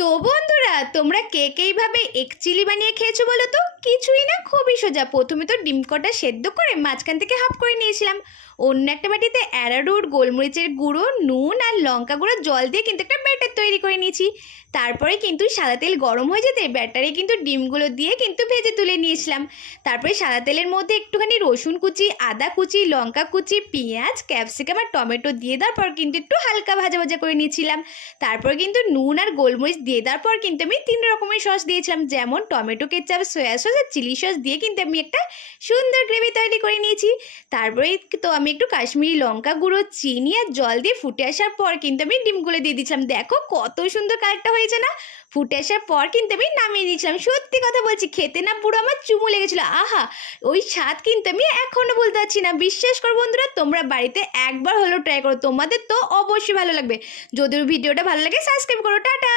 তো বন্ধুরা, তোমরা কে কে এইভাবে এগ চিলি বানিয়ে খেয়েছো বলো তো? কিছুই না, খুবই সোজা। প্রথমে তো ডিম কটা সেদ্ধ করে মাঝখান থেকে হাফ করে নিয়েছিলাম। অন্য একটা বাটিতে অ্যারারুট, গোলমরিচের গুঁড়ো, নুন আর লঙ্কা গুঁড়ো জল দিয়ে কিন্তু একটা ব্যাটার তৈরি করে নিয়েছি। তারপরে কিন্তু সাদা তেল গরম হয়ে যেতে ব্যাটারে কিন্তু ডিমগুলো দিয়ে কিন্তু ভেজে তুলে নিয়েছিলাম। তারপরে সাদা তেলের মধ্যে একটুখানি রসুন কুচি, আদা কুচি, লঙ্কা কুচি, পেঁয়াজ, ক্যাপসিকাম আর টমেটো দিয়ে দেওয়ার পর কিন্তু একটু হালকা ভাজা ভাজা করে নিয়েছিলাম। তারপর কিন্তু নুন আর গোলমরিচ দিয়ে দেওয়ার পর কিন্তু আমি 3 রকমের সস দিয়েছিলাম, যেমন টমেটো কেচাপ, সয়া সস আর চিলি সস দিয়ে কিন্তু আমি একটা সুন্দর গ্রেভি তৈরি করে নিয়েছি। তারপরে তো আমি একটু কাশ্মীরি লঙ্কা গুঁড়ো, চিনি আর জল দিয়ে ফুটে আসার পর কিন্তু আমি ডিমগুলো দিয়ে দিয়েছিলাম। দেখো কত সুন্দর কালারটা হয়েছে না? ফুটে আসার পর কিন্তু আমি নামিয়ে নিয়েছিলাম। সত্যি কথা বলছি, খেতে না পুরো আমার চুমু লেগেছিলো। আহা, ওই স্বাদ কিন্তু আমি এখনও বলতে পারছি না। বিশ্বাস করো বন্ধুরা, তোমরা বাড়িতে একবার হলেও ট্রাই করো, তোমাদের তো অবশ্যই ভালো লাগবে। যদি ভিডিওটা ভালো লাগে সাবস্ক্রাইব করো। টাটা।